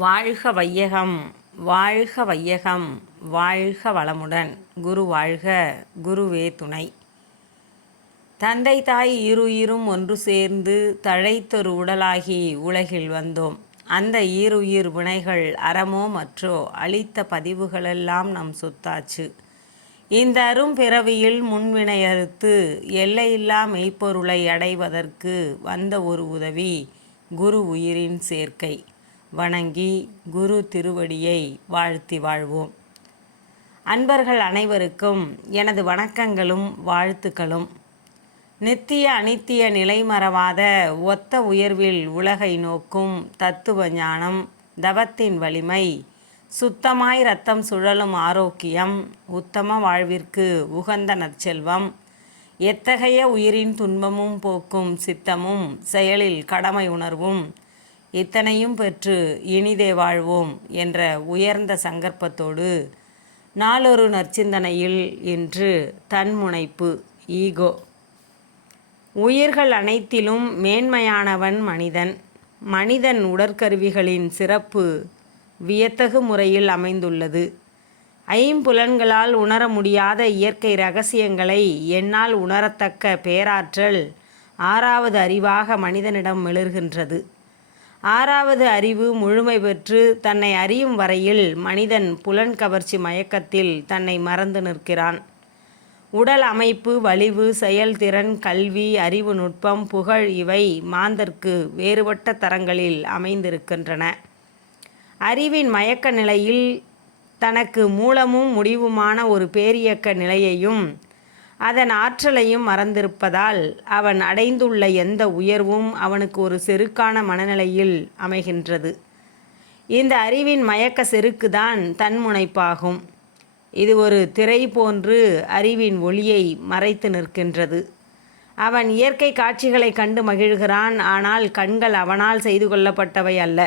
வாழ்க வையகம், வாழ்க வையகம், வாழ்க வளமுடன். குரு வாழ்க, குருவே துணை. தந்தை தாய் ஈருயிரும் ஒன்று சேர்ந்து தழைத்தொரு உடலாகி உலகில் வந்தோம். அந்த ஈருயிர் வினைகள் அறமோ மற்றோ அளித்த பதிவுகளெல்லாம் நம் சொத்தாச்சு. இந்த அரும் பிறவியில் முன்வினை அறுத்து எல்லையில்லா மெய்ப்பொருளை அடைவதற்கு வந்த ஒரு உதவி குரு உயிரின் சேர்க்கை. வணங்கி குரு திருவடியை வாழ்த்தி வாழ்வோம். அன்பர்கள் அனைவருக்கும் எனது வணக்கங்களும் வாழ்த்துக்களும். நித்திய அனித்திய நிலைமறவாத ஒத்த உயர்வில் உலகை நோக்கும் தத்துவ ஞானம், தவத்தின் வலிமை, சுத்தமாய் இரத்தம் சுழலும் ஆரோக்கியம், உத்தம வாழ்விற்கு உகந்த நற்செல்வம், எத்தகைய உயிரின் துன்பமும் போக்கும் சித்தமும் செயலில் கடமை உணர்வும் இத்தனையும் பெற்று இனிதே வாழ்வோம் என்ற உயர்ந்த சங்கற்பத்தோடு நாளொரு நற்சிந்தனையில் இன்று தன்முனைப்பு, ஈகோ. உயிர்கள் அனைத்திலும் மேன்மையானவன் மனிதன். மனிதன் உடற்கருவிகளின் சிறப்பு வியத்தகு முறையில் அமைந்துள்ளது. ஐம்புலன்களால் உணர முடியாத இயற்கை இரகசியங்களை என்னால் உணரத்தக்க பேராற்றல் ஆறாவது அறிவாக மனிதனிடம் மிளர்கின்றது. ஆறாவது அறிவு முழுமை பெற்று தன்னை அறியும் வரையில் மனிதன் புலன் கவர்ச்சி மயக்கத்தில் தன்னை மறந்து நிற்கிறான். உடல் அமைப்பு, வலிவு, செயல்திறன், கல்வி, அறிவு, நுட்பம், புகழ் இவை மாந்தர்க்கு வேறுபட்ட தரங்களில் அமைந்திருக்கின்றன. அறிவின் மயக்க நிலையில் தனக்கு மூலமும் முடிவுமான ஒரு பேரியக்க நிலையையும் அதன் ஆற்றலையும் மறந்திருப்பதால் அவன் அடைந்துள்ள எந்த உயர்வும் அவனுக்கு ஒரு செருக்கான மனநிலையில் அமைகின்றது. இந்த அறிவின் மயக்க செருக்குதான் தன்முனைப்பாகும். இது ஒரு திரை போன்று அறிவின் ஒளியை மறைத்து நிற்கின்றது. அவன் இயற்கை காட்சிகளை கண்டு மகிழ்கிறான். ஆனால் கண்கள் அவனால் செய்து கொள்ளப்பட்டவை அல்ல.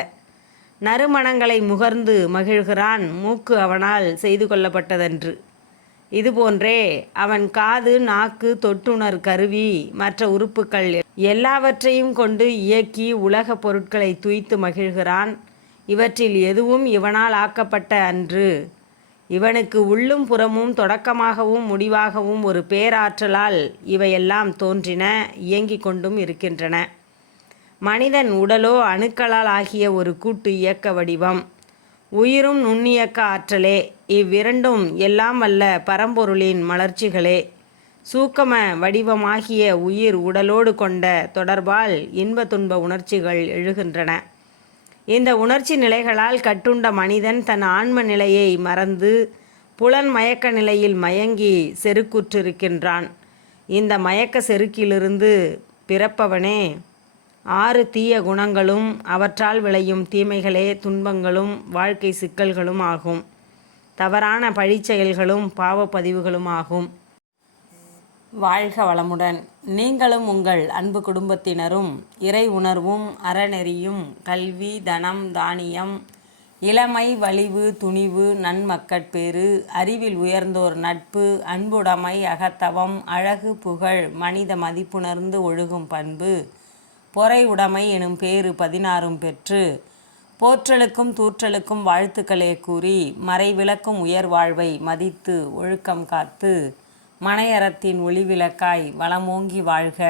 நறுமணங்களை முகர்ந்து மகிழ்கிறான். மூக்கு அவனால் செய்து கொள்ளப்பட்டதன்று. இதுபோன்றே அவன் காது, நாக்கு, தொட்டுணர் கருவி, மற்ற உறுப்புக்கள் எல்லாவற்றையும் கொண்டு இயக்கி உலக பொருட்களை துய்த்து மகிழ்கிறான். இவற்றில் எதுவும் இவனால் ஆக்கப்பட்ட அன்று. இவனுக்கு உள்ளும் புறமும் தொடக்கமாகவும் முடிவாகவும் ஒரு பேராற்றலால் இவையெல்லாம் தோன்றின, இயங்கிக் கொண்டும் இருக்கின்றன. மனிதன் உடலோ அணுக்களால் ஆகிய ஒரு கூட்டு இயக்க வடிவம். உயிரும் நுண்ணியக்க ஆற்றலே. இவ்விரண்டும் எல்லாம் வல்ல பரம்பொருளின் மலர்ச்சிகளே. சூக்கம வடிவமாகிய உயிர் உடலோடு கொண்ட தொடர்பால் இன்ப துன்ப உணர்ச்சிகள் எழுகின்றன. இந்த உணர்ச்சி நிலைகளால் கட்டுண்ட மனிதன் தன் ஆன்ம நிலையை மறந்து புலன் மயக்க நிலையில் மயங்கி செருக்குற்றிருக்கின்றான். இந்த மயக்க செருக்கிலிருந்து பிறப்பவனே 6 தீய குணங்களும் அவற்றால் விளையும் தீமைகளே துன்பங்களும் வாழ்க்கை சிக்கல்களும் ஆகும். தவறான பழிச்செயல்களும் பாவப்பதிவுகளும் ஆகும். வாழ்க வளமுடன். நீங்களும் உங்கள் அன்பு குடும்பத்தினரும் இறை உணர்வும் அறநெறியும் கல்வி, தனம், தானியம், இளமை, வலிவு, துணிவு, நன்மக்கட்பேறு, அறிவில் உயர்ந்தோர் நட்பு, அன்புடைமை, அகத்தவம், அழகு, புகழ், மனித மதிப்புணர்ந்து ஒழுகும் பண்பு, பொறை உடைமை எனும் பேறு 16 பெற்று போற்றலுக்கும் தூற்றலுக்கும் வாழ்த்துக்களே கூறி மறைவிளக்கும் உயர் வாழ்வை மதித்து ஒழுக்கம் காத்து மனையறத்தின் ஒளிவிளக்காய் வளமோங்கி வாழ்க.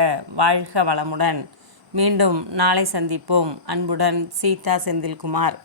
வாழ்க வளமுடன். மீண்டும் நாளை சந்திப்போம். அன்புடன், சீதா செந்தில்குமார்.